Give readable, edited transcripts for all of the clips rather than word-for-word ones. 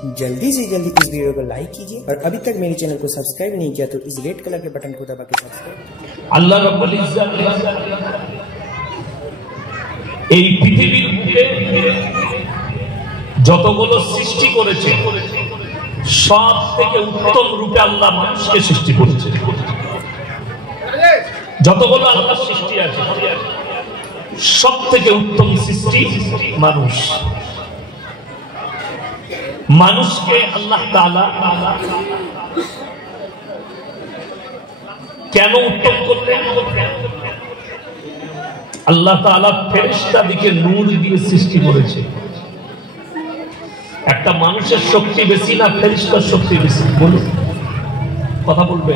जल्दी से जल्दी इस वीडियो को लाइक कीजिए और अभी तक मेरे चैनल को सब्सक्राइब नहीं किया तो इस रेड कलर के बटन को दबा के सब्सक्राइब। আল্লাহ রাব্বুল ইজ্জত এই পৃথিবীর বুকে যতগুলো সৃষ্টি করেছে সব থেকে উত্তম রূপে আল্লাহ মানুষকে সৃষ্টি করেছে। যতগুলো আল্লাহ সৃষ্টি আছে সব থেকে উত্তম সৃষ্টি মানুষ। মানুষকে আল্লাহ তাআলা কেন উত্তম করলেন? আল্লাহ তাআলা ফেরেশতাদেরকে নূর দিয়ে সৃষ্টি করেছে। একটা মানুষের শক্তি বেশি না ফেরেশতার শক্তি বেশি? বলুন, কথা বলবে।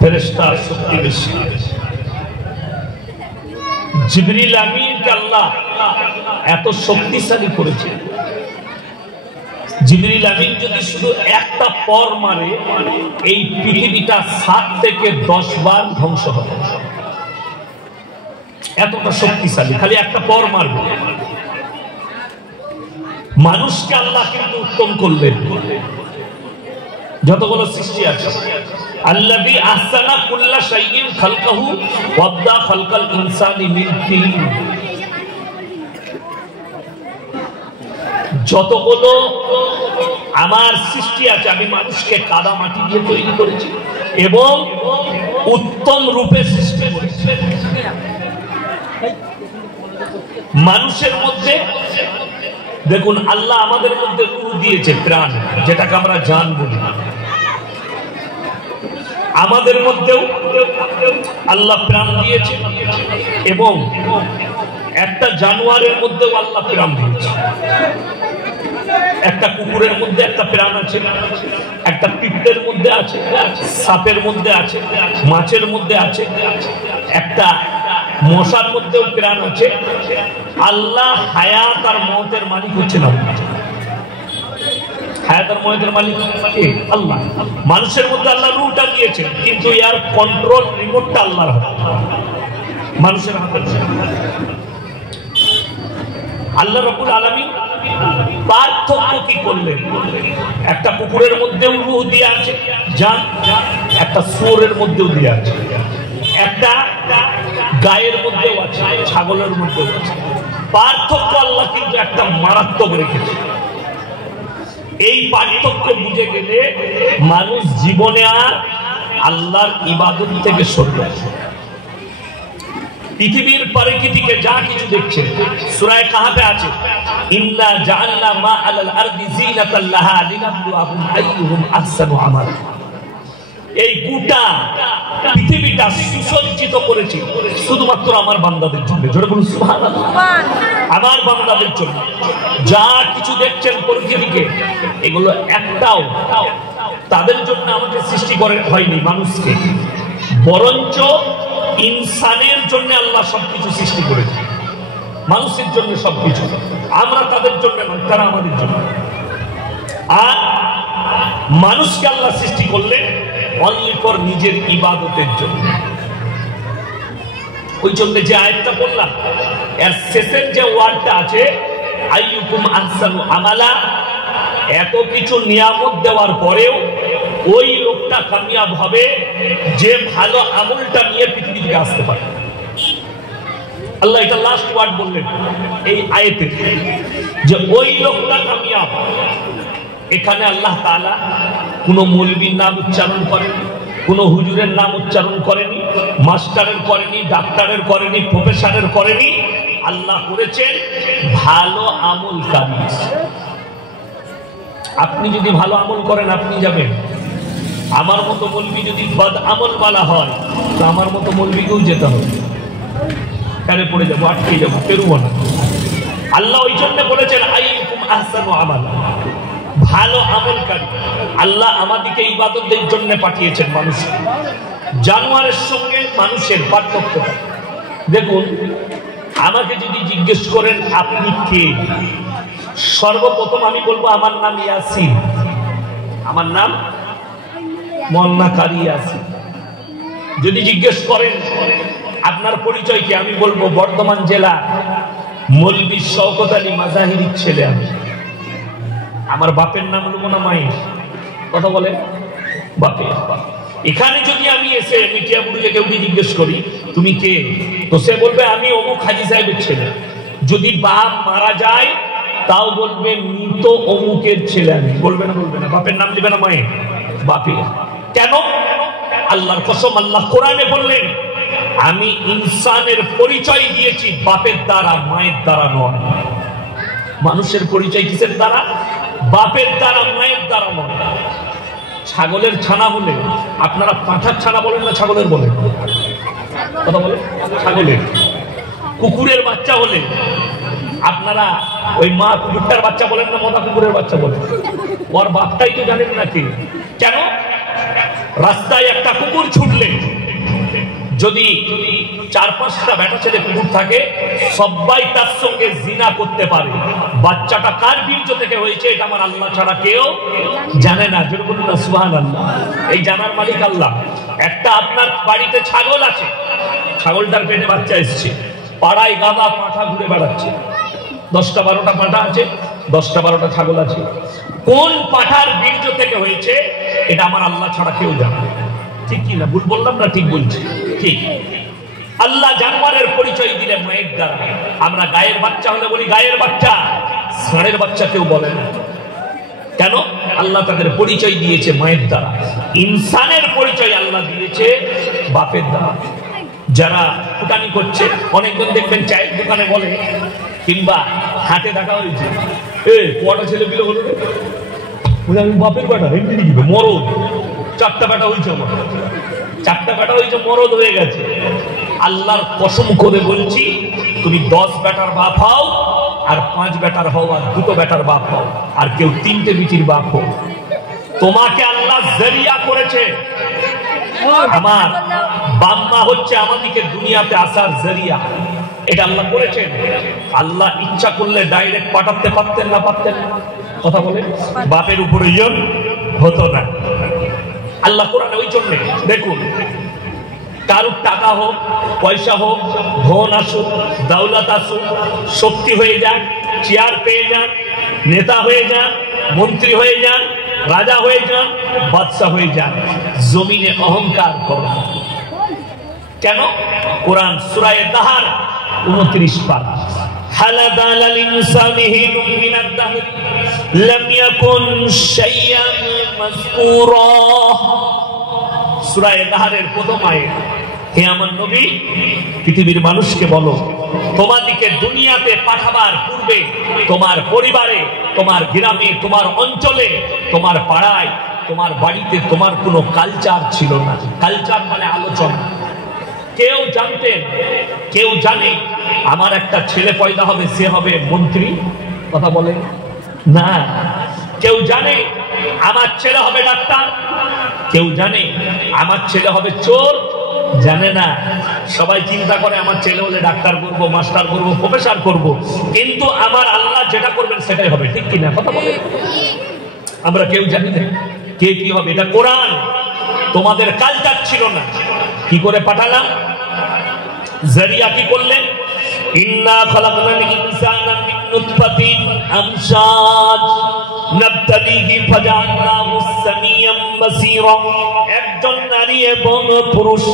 ফেরেশতার শক্তি বেশি। জিবরিল আমিনকে আল্লাহ এত শক্তিশালী করেছে, জিবরিল আমিন যদি শুধু একটা পর মারে এই পৃথিবীটা 7 থেকে 10 বার ধ্বংস হবে। এতটা শক্তিশালী, খালি একটা পর মারবে। মানুষকে আল্লাহ কিন্তু উত্তম করলেন। যতগুলো সৃষ্টি আছে আল্লাযী আহসানা কুল্লা শাইইন খালকাহু ওয়াবদা খালকাল ইনসানি মিন তিন। যতগুলো আমার সৃষ্টি আছে আমি মানুষকে কাদা মাটি দিয়ে তৈরি করেছি এবং উত্তম রূপে সৃষ্টি করেছি। মানুষের মধ্যে দেখুন আল্লাহ আমাদের মধ্যে রূহ দিয়েছে, প্রাণ, যেটাকে আমরা জান বলি। আমাদের মধ্যেও আল্লাহ প্রাণ দিয়েছে এবং একটা জানোয়ারের মধ্যেও আল্লাহ প্রাণ দিয়েছে। একটা কুকুরের মধ্যে একটা প্রাণ আছে, একটা পিঁপড়ের মধ্যে আছে, সাপের মধ্যে আছে, মাছের মধ্যে আছে, একটা মশার মধ্যেও প্রাণ আছে। আল্লাহ হায়াত আর মওতের মালিক হচ্ছেন আল্লাহ। হায়াত আর মওতের মালিক আল্লাহ। মানুষের মধ্যে আল্লাহ রূহটা দিয়েছেন কিন্তু এর কন্ট্রোল রিমোটটা আল্লাহর হাতে, মানুষের হাতে। আল্লাহ রাব্বুল আলামিন পার্থক্য কি করলেন? একটা কুকুরের মধ্যেও রূহ দিয়ে আছে, জান, একটা শুয়োরের মধ্যেও দিয়ে আছে, একটা গায়ের মধ্যেও আছে, ছাগলের মধ্যেও আছে। পার্থক্য আল্লাহ কিন্তু একটা মারাত্মক রেখেছে। এই পার্থক্য বুঝে গেলে মানুষ জীবনে আর আল্লাহর ইবাদত থেকে সরবে। পৃথিবীর পরিস্থিতিকে যা কিছু দেখছেন সূরা কাহাফে আছে, ইন্না জাআলনা মা আলাল আরদি জিনাতাল লাহা লিনাবলুয়াহুম আইয়ুহুম আহসানু আমালা। এই গোটা পৃথিবীটা সুসজ্জিত করেছি শুধুমাত্র আমার বান্দাদের জন্য। জোরে বলুন সুবহানাল্লাহ। আমার বান্দাদের জন্য যা কিছু দেখছেন পরিস্থিতিকে, এগুলো একটাও তাদের জন্য আমাকে সৃষ্টি করে হয়নি মানুষকে, বরঞ্চ ইনসানের জন্য আল্লাহ সবকিছু সৃষ্টি করেছে। মানুষের জন্য সবকিছু, আমরা তাদের জন্য নয়, তারা আমাদের জন্য। আর মানুষকে আল্লাহ সৃষ্টি করলেন অনলি ফর নিজের ইবাদতের জন্য। ওই জন্য যে আয়াতটা বললাম এর শেষের যে ওয়ার্ডটা আছে আইয়ুকুম আহসানু আমালা, এত কিছু নিয়ামত দেওয়ার পরেও ওই লোকটা কামিয়াব হবে যে ভালো আমলটা নিয়ে পৃথিবীতে আসতে পারে। আল্লাহ এটা লাস্ট ওয়ার্ড বললেন এই আয়াতে যে ওই লোকটা কামিয়াব। এখানে আল্লাহ তাআলা কোনো মৌলবীর নাম উচ্চারণ করেনি, কোনো হুজুরের নাম উচ্চারণ করেনি, মাস্টারের করেনি, ডাক্তারের করেনি, প্রফেসরের করেনি। আল্লাহ করেছেন ভালো আমলকারী। আপনি যদি ভালো আমল করেন আপনি যাবেন। আমার মতো মৌলবি যদি বদ আমল বালা হয় তো আমার মতো মৌলবিকেও যেতে হবে। কারে পড়ে যাবো, আটকে যাবো, পেরুবো না। আল্লাহ ওই জন্য বলেছেন আইয়ুকুম আহসানু আমালা, ভালো আমলকারী। আল্লাহ আমাদেরকে ইবাদতের জন্য পাঠিয়েছেন মানুষ। জানোয়ারের সঙ্গে মানুষের পার্থক্য দেখুন। আমাকে যদি জিজ্ঞেস করেন আপনি কে, সর্বপ্রথম আমি বলবো আমার নাম ইয়াসিন, আমার নাম মোল্লা কারি ইয়াসিন। যদি জিজ্ঞেস করেন আপনার পরিচয় কি, আমি বলবো বর্ধমান জেলা মৌলভী শওকত আলী মাজাহিরির ছেলে আমি। আমার বাপের নাম নেবো না মায়ের? কথা বলে বাপের। এখানে যদি আমি এসে মিটিয়াপুরিকে কেউকে জিজ্ঞেস করি তুমি কে, তো সে বলবে আমি অমুক হাজী সাহেবের ছেলে। যদি বাপ মারা যায় তাও বলবে মৃত অমুকের ছেলে আমি। বলবে না? বলবে না। বাপের নাম দিবে না মায়ের? বাপের। কেন? আল্লাহর কসম, আল্লাহ কোরআনে বললেন আমি ইনসানের পরিচয় দিয়েছি বাপের দ্বারা, মায়ের দ্বারা নয়। মানুষের পরিচয় কিসের দ্বারা? বাপের দ্বারা, মায়ের দ্বারা নয়। ছাগলের ছানা হলে আপনারা পাঁঠার ছানা বলেন না ছাগলের বলেন? কথা বলে ছাগলের। কুকুরের বাচ্চা হলে আপনারা ওই মা কুকুরটার বাচ্চা বলেন না মদা কুকুরের বাচ্চা বলেন? ওর বাপটাই তো জানেন নাকি? কেন? রাস্তায় একটা কুকুর ছুটলে যদি 4-5টা বেটা ছেলে কুকুর থাকে সবাই তার সঙ্গে জিনা করতে পারে। বাচ্চাটা কার বীর্য থেকে হয়েছে এটা আমার আল্লাহ ছাড়া কেউ জানে না। জোরে বলুন না সুবহানাল্লাহ। এই জানার মালিক আল্লাহ। একটা আপনার বাড়িতে ছাগল আছে, ছাগলটার পেটে বাচ্চা এসছে, পাড়ায় গাদা পাঁঠা ঘুরে বেড়াচ্ছে, 10টা-12টা পাঁঠা আছে, 10টা-12টা ছাগল আছে। কোন পাঁঠার বীর্য থেকে হয়েছে এটা আমার আল্লাহ ছাড়া কেউ জানে না। ঠিক কি না? ভুল বললাম না ঠিক বলছি? ঠিক। আল্লাহ জানোয়ারের পরিচয় দিলে মায়ের দ্বারা। আমরা গায়ের বাচ্চা হলে বলি গায়ের বাচ্চা, ষাঁড়ের বাচ্চা কেউ বলে না। কেন? আল্লাহ তাদের পরিচয় দিয়েছে মায়ের দ্বারা। ইনসানের পরিচয় আল্লাহ দিয়েছে বাপের দ্বারা। যারা ফুটানি করছে, অনেকজন দেখবেন চায়ের দোকানে বলে কিংবা হাটে দেখা হয়েছে, কটা ছেলে পিলে হলো রে? আমি বাপের বেটা, এমনি দিবে মরদ। 4টা বেটা হয়েছে আমার, 4টা বেটা হয়েছে, মরদ হয়ে গেছে। আল্লাহর কসম করে বলছি তুমি 10 বেটার বাপ হও আর 5 বেটার হও আর 2টো বেটার বাপ হও আর কেউ 3টে বিটির বাপ হও, তোমাকে আল্লাহ জরিয়া করেছে। আমার বাম্মা হচ্ছে আমাদেরকে দুনিয়াতে আসার জরিয়া, এটা আল্লাহ করেছেন। আল্লাহ ইচ্ছা করলে ডাইরেক্ট পাঠাতে পারতেন না? পারতেন। কথা বলে বাপের উপরে ইয়ন হতো না। আল্লাহ কোরআনে ওই জন্য দেখুন, কারুর টাকা হোক, পয়সা হোক, ধন আসুক, দৌলত আসুক, শক্তি হয়ে যান, চেয়ার পেয়ে যান, নেতা হয়ে যান, মন্ত্রী হয়ে যান, রাজা হয়ে যান, বাদশা হয়ে যান, জমিনে অহংকার করুন। কেন? কোরআন সূরা দাহর 29 পারা। হালাদ আলাল ইনসানি হিনুম মিনাদ দাহর লাম ইয়াকুন শাইয়ান মাযকুরা। সূরা দাহরের প্রথম আয়াত। হে আমার নবী, পৃথিবীর মানুষকে বলো তোমাদেরকে দুনিয়াতে পাঠাবার পূর্বে তোমার পরিবারে, তোমার গ্রামে, তোমার অঞ্চলে, তোমার পাড়ায়, তোমার বাড়িতে তোমার কোনো কালচার ছিল না। কালচার মানে আলোচনা। কেউ জানতেন, কেউ জানে আমার একটা ছেলে পয়দা হবে, সে হবে মন্ত্রী? কথা বলে না। কেউ জানে আমার ছেলে হবে ডাক্তার? কেউ জানে আমার ছেলে হবে চোর? জানে না। সবাই চিন্তা করে আমার ছেলে হলে ডাক্তার করব, মাস্টার করব, প্রফেসর করব, কিন্তু আমার আল্লাহ যেটা করবেন সেটাই হবে। ঠিক কিনা? কথা বলে আমরা কেউ জানি না কে কি হবে। এটা কোরআন। তোমাদের কালচার ছিল না। কি করে পাঠালাম? জরিয়া কি করলেন? ইন্না খালাকনাল ইনসানা মিন নুতফাতিন আমশাজ নাবতালিহি ফাজাআলনাহু সামিয়াম বাসীরা। একজন নারী এবং পুরুষ,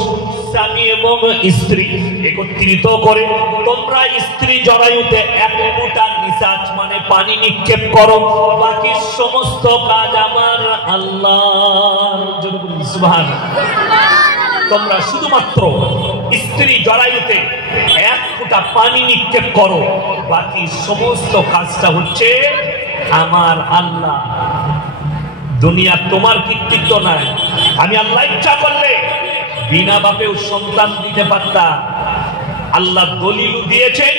স্বামী এবং স্ত্রী একত্রিত করে তোমরা স্ত্রী জরায়ুতে 1 ফোঁটা নিসাজ মানে পানি নিক্ষেপ করো, বাকি সমস্ত কাজ আমার আল্লাহর। জন্য বলি সুবহানাল্লাহ। তোমরা শুধুমাত্র স্ত্রী জরায়ুতে 1 ফোঁটা পানি নিক্ষেপ করো, বাকি সমস্ত কাজটা হচ্ছে আমার আল্লাহ। দুনিয়া তোমার কৃতিত্ব নাই। আমি আল্লাহ ইচ্ছা করলে বিনা বাপেও সন্তান দিতে পারতাম। আল্লাহ দলিলও দিয়েছেন,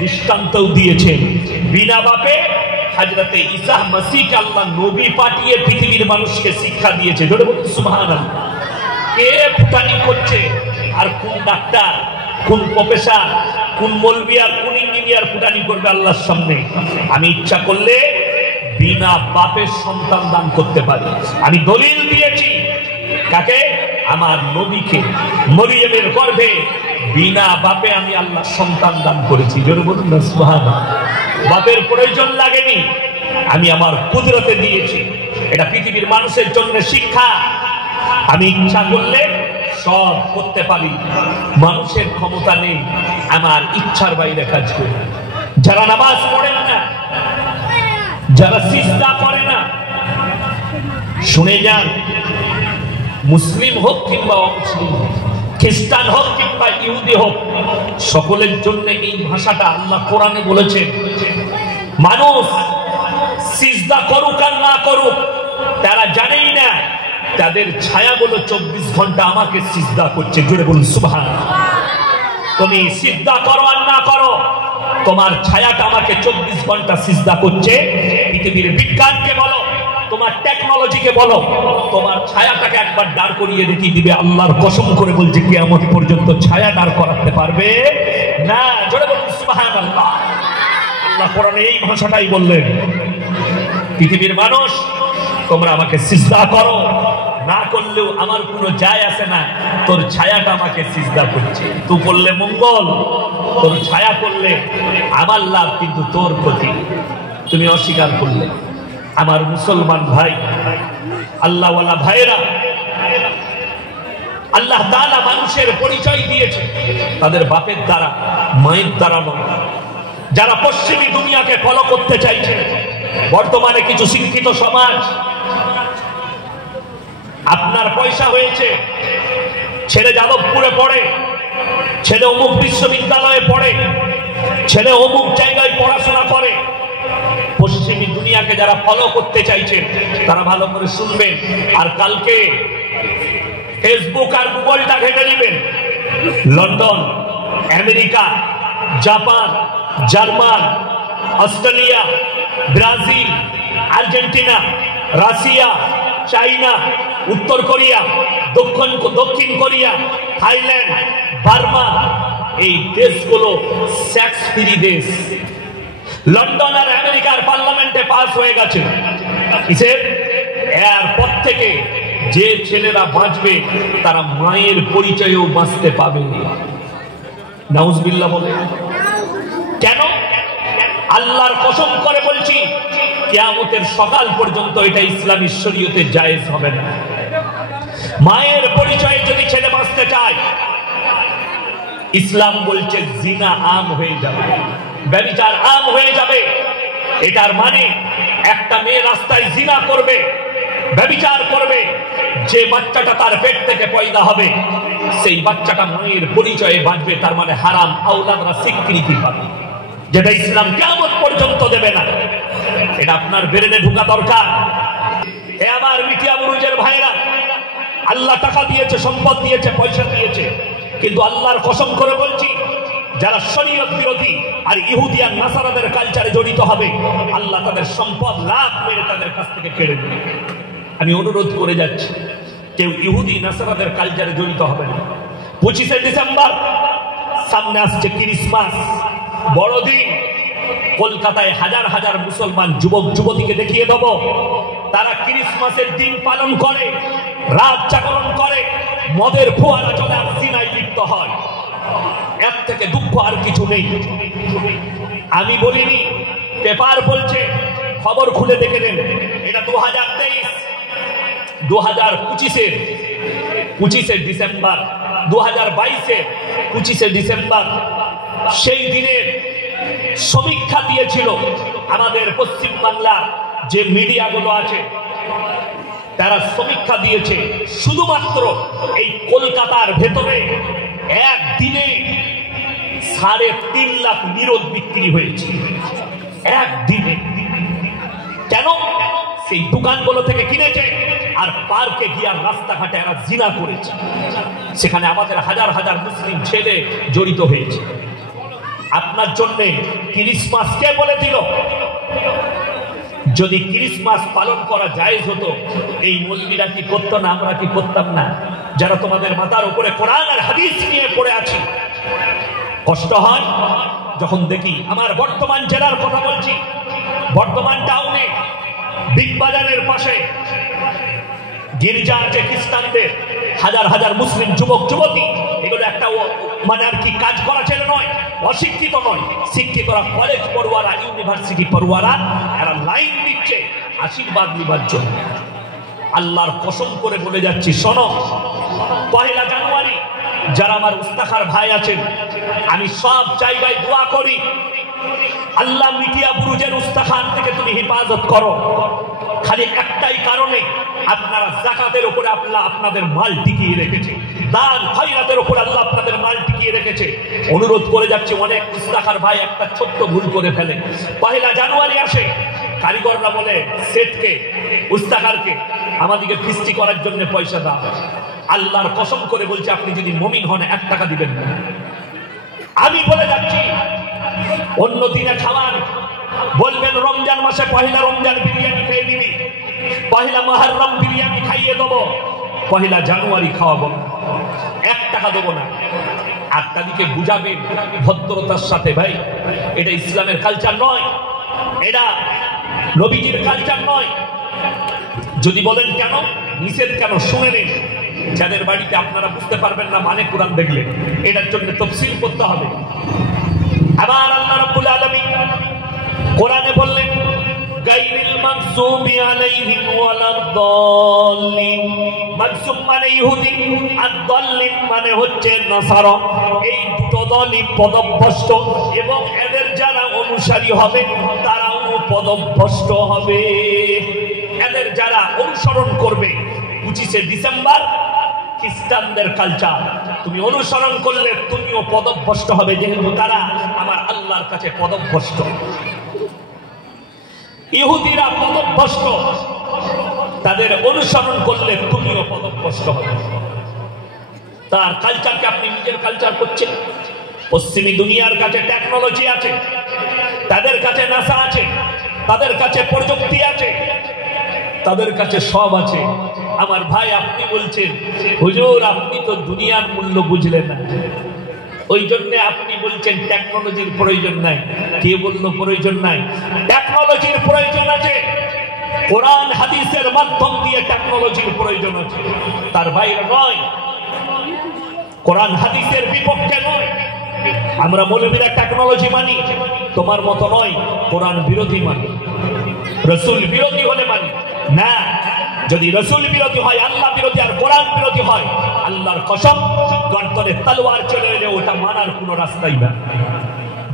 দৃষ্টান্তও দিয়েছেন। বিনা বাপে হযরতে ঈসা মসিহকে আল্লাহ নবী পাঠিয়ে পৃথিবীর মানুষকে শিক্ষা দিয়েছে। জোরে বলুন সুবহানাল্লাহ। কে ফুটানি করছে আর কোন ডাক্তার, কোন প্রফেসর, কোন মৌলবি আর কোন ইঞ্জিনিয়ার ফুটানি করবে আল্লাহর সামনে? আমি ইচ্ছা করলে বিনা বাপের সন্তান দান করতে পারি। আমি দলিল দিয়েছি কাকে? আমার নবীকে। মরিয়মের গর্ভে বিনা বাপে আমি আল্লাহ সন্তান দান করেছি। জোরে বলুন না সুবহানাল্লাহ। বাপের প্রয়োজন লাগেনি। আমি আমার কুদরতে দিয়েছি। এটা পৃথিবীর মানুষের জন্য শিক্ষা। আমি ইচ্ছা করলে সব করতে পারি, মানুষের ক্ষমতা নেই আমার ইচ্ছার বাইরে কাজ করে। যারা নামাজ পড়েন না, যারা সিজদা করে না, শুনে যান, মুসলিম হোক কিংবা অমুসলিম, খ্রিস্টান হোক কিংবা ইহুদি হোক, সকলের জন্য এই ভাষাটা আল্লাহ কোরআনে বলেছেন। মানুষ সিজদা করুক আর না করুক, তারা জানেই না তাদের ছায়াগুলো 24 ঘন্টা আমাকে সিজদা করছে। জোরে বলুন সুবহানাল্লাহ। তুমি সিজদা করো আর না করো, তোমার ছায়াটা আমাকে 24 ঘন্টা সিজদা করছে। পৃথিবীর বিজ্ঞানকে বলো, তোমার টেকনোলজিকে বলো, তোমার ছায়াটাকে একবার দাঁড় করিয়ে দেখিয়ে দিবে। আল্লাহর কসম করে বলছে কিয়ামত পর্যন্ত ছায়া দাঁড় করাতে পারবে না। জোরে বলুন সুবহানাল্লাহ। আল্লাহ কোরআনে এই ভাষাটাই বললেন, পৃথিবীর মানুষ তোমরা আমাকে সিজদা করো, না করলেও আমার কোনো যায় আসে না, তোর ছায়াটা আমাকে সিজদা করছে। তুই বললে মঙ্গল, তোর ছায়া করলে আমার লাভ, কিন্তু তোর ক্ষতি। তুমি অস্বীকার করলে। আমার মুসলমান ভাই, আল্লাহওয়ালা ভাইরা, আল্লাহ তাআলা মানুষের পরিচয় দিয়েছে তাদের বাপের দ্বারা, মায়ের দ্বারা নয়। যারা পশ্চিমী দুনিয়াকে ফলো করতে চাইছে, বর্তমানে কিছু শিক্ষিত সমাজ, আপনার পয়সা হয়েছে, ছেলে যাদবপুরে পড়ে, ছেলে অমুক বিশ্ববিদ্যালয়ে পড়ে, ছেলে অমুক জায়গায় পড়াশোনা করে। পশ্চিমী দুনিয়াকে যারা ফলো করতে চাইছেন তারা ভালো করে শুনবেন, আর কালকে ফেসবুক আর গুগলটা ঘেটে নেবেন। London, America, Japan, German, Australia, Brazil, Argentina, Russia, China, উত্তর কোরিয়া, দক্ষিণ কোরিয়া, থাইল্যান্ড, বার্মা, এই দেশগুলো সেক্স ফ্রি দেশ। লন্ডন আর আমেরিকার পার্লামেন্টে পাস হয়ে গেছে কিসের? এরপর থেকে যে ছেলেরা বাঁচবে তারা মায়ের পরিচয়েও বাঁচতে পাবে। নাউজুবিল্লাহ বলে। কেন? আল্লাহর কসম করে বলছি, কিয়ামতের সকাল পর্যন্ত এটা ইসলামী শরীয়তে জায়েজ হবে না। মায়ের পরিচয়ে যদি ছেলে বাঁচতে চায়, ইসলাম বলছে জিনা আম হয়ে যাবে, ব্যভিচার আম হয়ে যাবে। এটার মানে একটা মেয়ে রাস্তায় জিনা করবে, ব্যভিচার করবে, যে বাচ্চাটা তার পেট থেকে পয়দা হবে সেই বাচ্চাটা মায়ের পরিচয়ে বাঁচবে, তার মানে হারাম আওলাদরা স্বীকৃতি পাবে, যেটা ইসলাম কিয়ামত পর্যন্ত দেবে না। এটা আপনার ব্রেনে ঢোকা দরকার। এ আমার মিটিয়া বুরুজের ভাইরা, আল্লাহ টাকা দিয়েছে, সম্পদ দিয়েছে, পয়সা দিয়েছে, কিন্তু আল্লাহর কসম করে বলছি, যারা শরীয়ত বিরোধী আর ইহুদি আর নাসারাদের কালচারে জড়িত হবে, আল্লাহ তাদের সম্পদ লাভ মেরে তাদের কাছ থেকে কেড়ে নেবে। আমি অনুরোধ করে যাচ্ছি, কেউ ইহুদি নাসারাদের কালচারে জড়িত হবে না। 25শে ডিসেম্বর সামনে আসছে, ক্রিসমাস বড়দিন। কলকাতায় হাজার হাজার মুসলমান যুবক যুবতীকে দেখিয়ে দেব, তারা ক্রিসমাসের দিন পালন করে, রাত জাগরণ করে, মদের ফোয়ারা চলে আর জিনায় লিপ্ত হয়। এর থেকে দুঃখ আর কিছু নেই। আমি বলিনি, পেপার বলছে, খবর খুলে দেখে নেন। এটা 2023, 2025-এর 25শে ডিসেম্বর, 2022-এর 25শে ডিসেম্বর, সেই দিনের সমীক্ষা দিয়েছিল আমাদের পশ্চিম বাংলার যে মিডিয়াগুলো আছে, তারা সমীক্ষা দিয়েছে শুধুমাত্র এই কলকাতার ভেতরে একদিনে 3.5 লাখ নিরোধ বিক্রি হয়েছে একদিনে। কেন? সেই দোকানগুলো থেকে কিনেছে আর পার্কে গিয়ে রাস্তাঘাটে এরা জিনা করেছে। সেখানে আমাদের হাজার হাজার মুসলিম ছেলে জড়িত হয়েছে। আপনার জন্য ক্রিসমাস কে বলে দিল? যদি ক্রিসমাস পালন করা জায়েজ হতো, এই মৌলবীরা কি করতো না? আমরা কি করতাম না? যারা তোমাদের মাথার উপরে কোরআন আর হাদিস নিয়ে পড়ে আছে, কষ্ট হয় যখন দেখি। আমার বর্তমান জেলার কথা বলছি, বর্তমান টাউনে বিগ বাজারের পাশে গির্জা আছে খ্রিস্টানদের, হাজার হাজার মুসলিম যুবক যুবতী, এগুলো একটা মানে আর কি কাজ করা ছেলে নয়, অশিক্ষিত নয়, শিক্ষিতরা, কলেজ পড়ুয়ারা, ইউনিভার্সিটি পড়ুয়ারা, এরা লাইন দিচ্ছে আশীর্বাদ নিবার জন্য। আল্লাহর কসম করে বলে যাচ্ছি, শোনো, 1 জানুয়ারি যারা আমার উস্তাখার ভাই আছেন, আমি সব জায়গায় দোয়া করি, আল্লাহ মিডিয়া বুরুজের উস্তাখান থেকে তুমি হেফাজত করো। খালি একটাই কারণে, আপনারা যাকাতের উপরে আল্লাহ আপনাদের মাল টিকিয়ে রেখেছে, দান খয়রাতের উপরে আল্লাহ আপনাদের মাল টিকিয়ে রেখেছে। অনুরোধ করে যাচ্ছে, অনেক উস্তাখার ভাই একটা ছোট্ট ভুল করে ফেলে। 1 জানুয়ারি আসে, কারিগররা বলে সেটকে, উস্তাখারকে আমাদেরকে ফিস্টি করার জন্য পয়সা দাও। আল্লাহর কসম করে বলছে, আপনি যদি মুমিন হন 1 টাকা দিবেন না। আমি বলে যাচ্ছি, অন্য দিনে খাওয়ান, বলবেন রমজান মাসে 1 রমজান বিরিয়ানি খেয়ে দিবি, 1 মুহররম বিরিয়ানি খাইয়ে দেবো, 1 জানুয়ারি খাওয়াবো, 1 টাকা দেবো না। আর তাদেরকে বুঝাবেন ভদ্রতার সাথে, ভাই এটা ইসলামের কালচার নয়, এটা নবীজির কালচার নয়। যদি বলেন কেন নিষেধ কেন, শুনে নিন। যাদের বাড়িতে আপনারা বুঝতে পারবেন না মানে কোরআন দেখলে, এটার জন্য তাফসীর করতে হবে। আবার আল্লাহ রাব্বুল আলামিন কোরআনে বললেন, গায়রিল মাগযুবি আলাইহিম ওয়ালাদ-দাল্লিন। মাগযুব মানে ইহুদি, আর দাল্লিন মানে হচ্ছে নাসারা। এই দুটো দলই পদভ্রষ্ট, এবং এদের যারা অনুসারী হবে তারাও পদভ্রষ্ট হবে। এদের যারা অনুসরণ করবে, 25 ডিসেম্বর খ্রিস্টানদের কালচার তুমি অনুসরণ করলে তুমিও পদভ্রষ্ট হবে, যেহেতু তারা আমার আল্লাহর কাছে পদভ্রষ্ট। ইহুদিরা পদভ্রষ্ট, তাদের অনুসরণ করলে তুমিও পদভ্রষ্ট হবে। তার কালচারকে আপনি নিজের কালচার করছেন। পশ্চিমী দুনিয়ার কাছে টেকনোলজি আছে, তাদের কাছে নাসা আছে, তাদের কাছে প্রযুক্তি আছে, তাদের কাছে সব আছে। আমার ভাই, আপনি বলছেন হুজুর আপনি তো দুনিয়ার মূল্য বুঝলেন না, ওই জন্য আপনি বলছেন টেকনোলজির প্রয়োজন নাই। কে বলল প্রয়োজন নাই? টেকনোলজির প্রয়োজন আছে, কোরআন হাদিসের মাধ্যম দিয়ে টেকনোলজির প্রয়োজন আছে, তার বাইরে নয়। কোরআন হাদিসের বিপক্ষে নয়। আমরা মৌলবীরা টেকনোলজি মানি, তোমার মতো নয়, কোরআন বিরোধী মানি, রাসূল বিরোধী হলে মানি না। যদি রাসূল বিরোধী হয়, আল্লাহ বিরোধী আর কোরআন বিরোধী হয়, আল্লাহর কসম গর্দনে তলোয়ার চলে এলে ওটা মানার কোনো রাস্তাই না।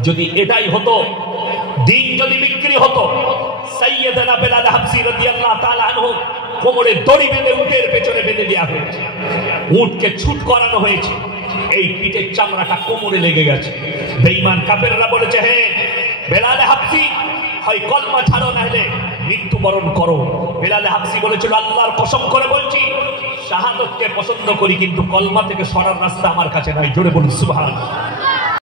যদি এটাই হতো, দিন যদি বিক্রি হতো, সাইয়েদনা বেলাল হাবসি রাদিয়াল্লাহু তাআলা আনহু কোমরে দড়ি বেঁধে উটের পেছনে বেঁধে দেওয়া হয়েছে, উটকে ছুট করানো হয়েছে, এই পিঠের চামড়াটা কোমরে লেগে গেছে। বেঈমান কাফেররা বলেছে, হে বেলাল হাবসি, হয় কলমা ছাড়ো, না হলে মৃত্যুবরণ করো। বেলাল হাবসি বলেছিল, আল্লাহর কসম করে বলছি, শাহাদাতকে পছন্দ করি, কিন্তু কলমা থেকে সরার রাস্তা আমার কাছে নাই। জোরে বলুন সুবহানাল্লাহ।